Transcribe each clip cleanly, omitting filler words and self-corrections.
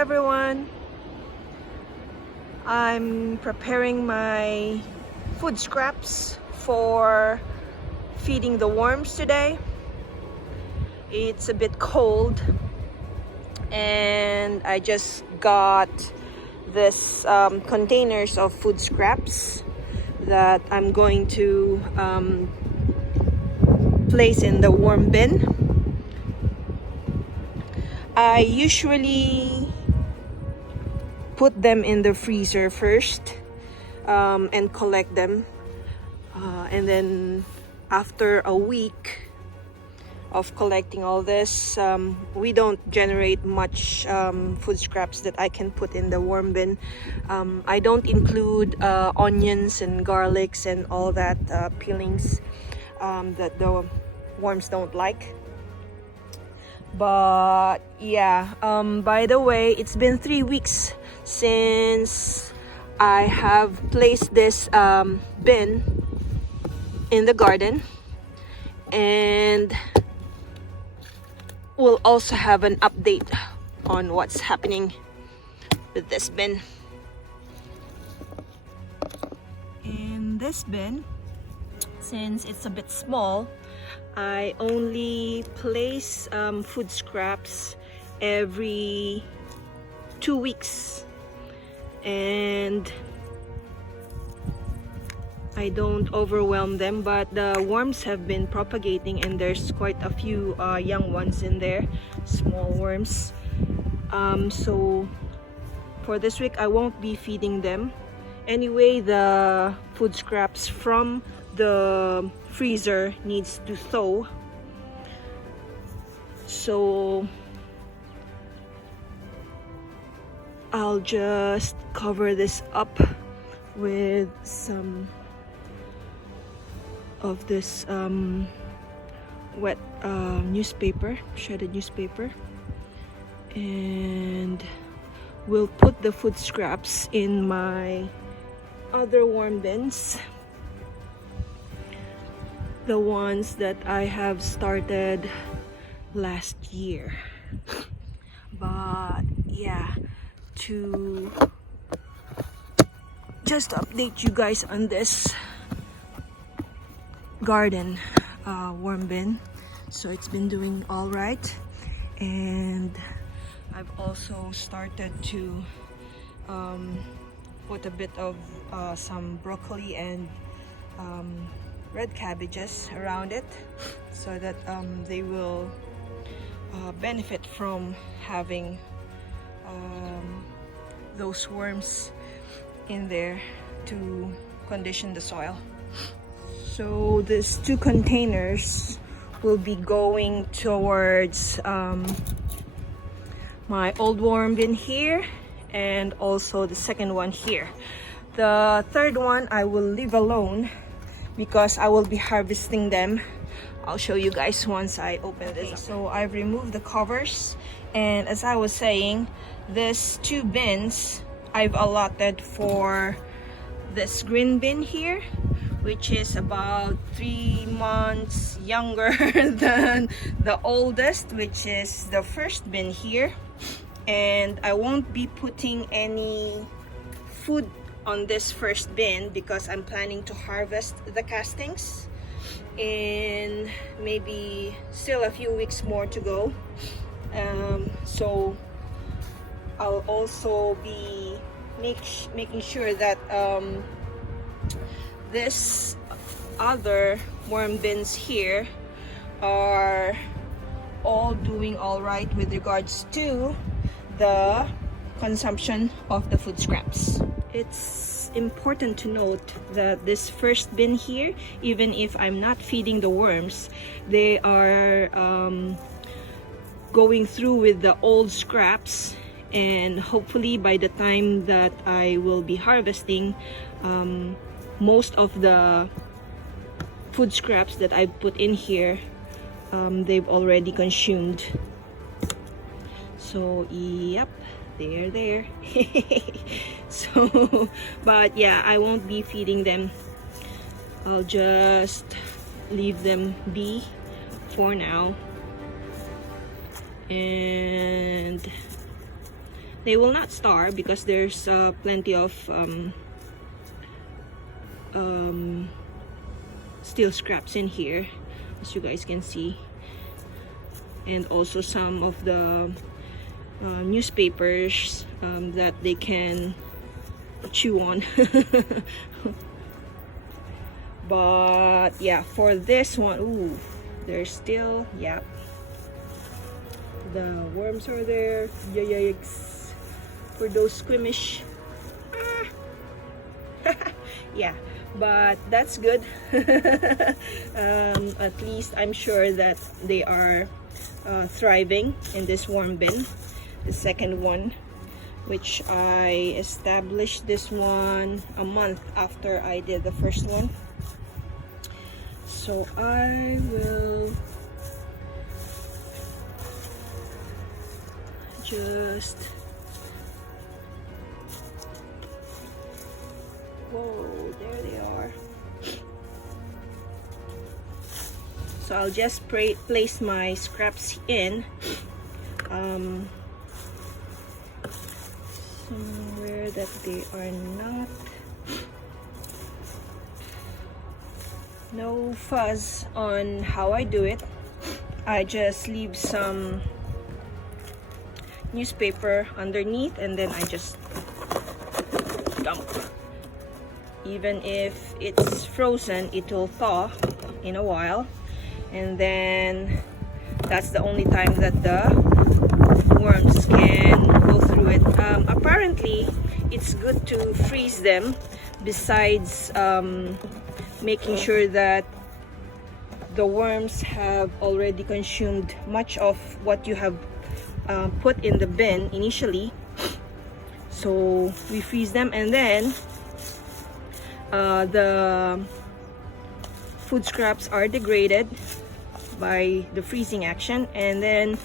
everyone. I'm preparing my food scraps for feeding the worms today. It's a bit cold and I just got this containers of food scraps that I'm going to place in the worm bin. I usually put them in the freezer first and collect them, and then after a week of collecting all this, we don't generate much food scraps that I can put in the worm bin. I don't include onions and garlics and all that peelings that the worms don't like. But yeah, by the way, it's been 3 weeks since I have placed this bin in the garden, and we'll also have an update on what's happening with this bin. In this bin, since it's a bit small, I only place food scraps every 2 weeks, and I don't overwhelm them, but the worms have been propagating and there's quite a few young ones in there, small worms. So for this week I won't be feeding them. Anyway, the food scraps from the freezer needs to thaw, so I'll just cover this up with some of this wet newspaper, shredded newspaper, and we'll put the food scraps in my other worm bins, the ones that I have started last year. But yeah, to just update you guys on this garden worm bin, so it's been doing all right, and I've also started to put a bit of some broccoli and red cabbages around it, so that they will benefit from having those worms in there to condition the soil. So these 2 containers will be going towards my old worm bin here, and also the second one here. The third one I will leave alone because I will be harvesting them. I'll show you guys once I open this. So I've removed the covers, and as I was saying, these 2 bins I've allotted for this green bin here, which is about 3 months younger than the oldest, which is the first bin here. And I won't be putting any food on this first bin because I'm planning to harvest the castings in maybe still a few weeks more to go. So I'll also be making sure that this other worm bins here are all doing all right with regards to the consumption of the food scraps. It's important to note that this first bin here, even if I'm not feeding the worms, they are going through with the old scraps, and hopefully by the time that I will be harvesting, most of the food scraps that I put in here, they've already consumed. So yep, they're there. So but yeah, I won't be feeding them. I'll just leave them be for now, and They will not starve because there's plenty of steel scraps in here, as you guys can see, and also some of the newspapers that they can chew on. But yeah, for this one, ooh, there's still, yeah, the worms are there. Yikes, for those squeamish. Yeah, but that's good. At least I'm sure that they are thriving in this worm bin. The second one, which I established this one a month after I did the first one. So I will just, whoa, there they are. So I'll just place my scraps in somewhere that they are not. No fuss on how I do it. I just leave some newspaper underneath and then I just dump. Even if it's frozen, it will thaw in a while, and then that's the only time that the worms can go through it. Apparently it's good to freeze them, besides making sure that the worms have already consumed much of what you have put in the bin initially. So we freeze them, and then the food scraps are degraded by the freezing action, and then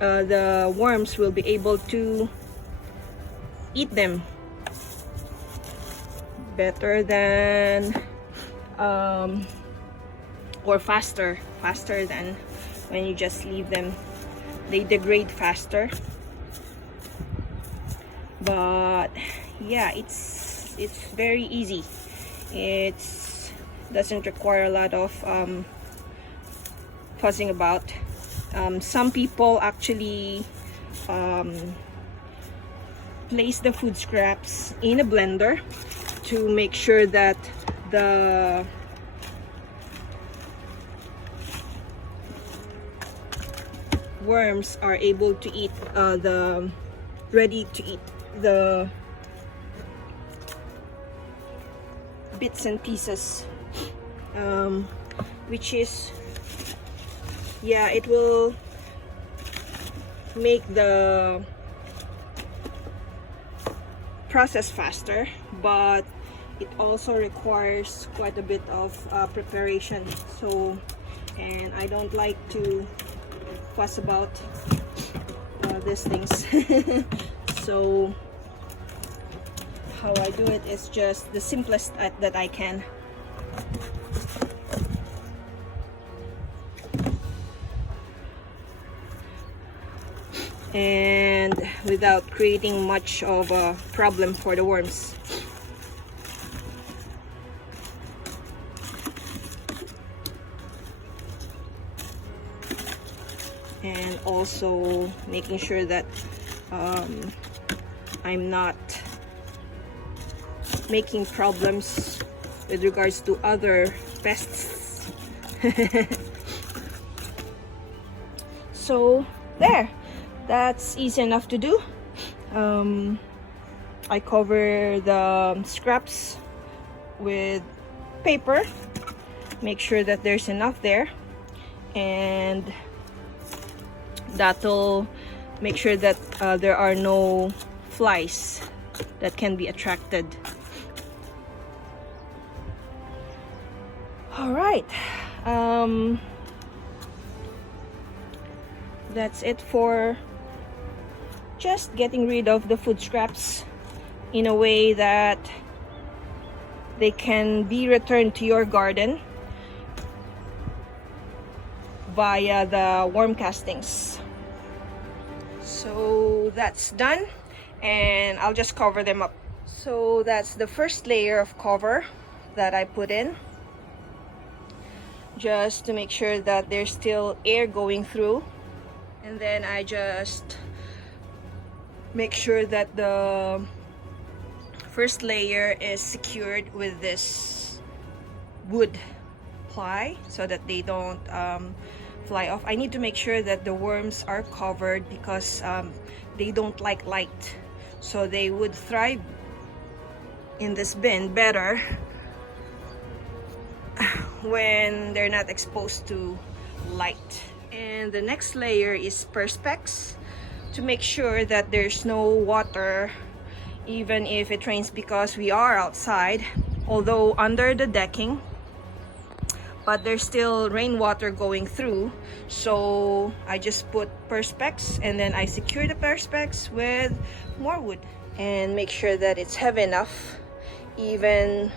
the worms will be able to eat them better than or faster than when you just leave them. They degrade faster. But yeah, it's very easy. It doesn't require a lot of fussing about. Some people actually place the food scraps in a blender to make sure that the worms are able to eat ready to eat the bits and pieces, which is, yeah, it will make the process faster, but it also requires quite a bit of preparation. So, and I don't like to fuss about these things. So how I do it is just the simplest that I can. And without creating much of a problem for the worms. And also making sure that I'm not making problems with regards to other pests. So there, that's easy enough to do. I cover the scraps with paper, make sure that there's enough there, and that'll make sure that there are no flies that can be attracted. All right, that's it for just getting rid of the food scraps in a way that they can be returned to your garden via the worm castings. So that's done, and I'll just cover them up. So that's the first layer of cover that I put in, just to make sure that there's still air going through. And then I just make sure that the first layer is secured with this wood ply so that they don't fly off. I need to make sure that the worms are covered because they don't like light, so they would thrive in this bin better when they're not exposed to light. And the next layer is perspex, to make sure that there's no water even if it rains, because we are outside, although under the decking, but there's still rainwater going through. So I just put perspex, and then I secure the perspex with more wood and make sure that it's heavy enough. Even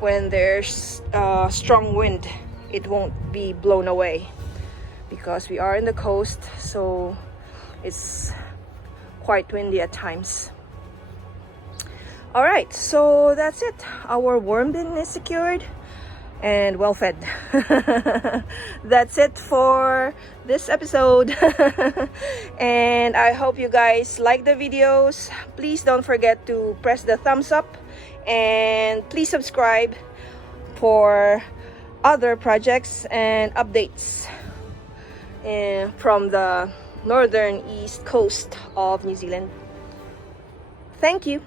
when there's strong wind, it won't be blown away, because we are in the coast, so it's quite windy at times. All right, so that's it. Our worm bin is secured and well fed. That's it for this episode. And I hope you guys like the videos. Please don't forget to press the thumbs up, and please subscribe for other projects and updates from the northern east coast of New Zealand. Thank you.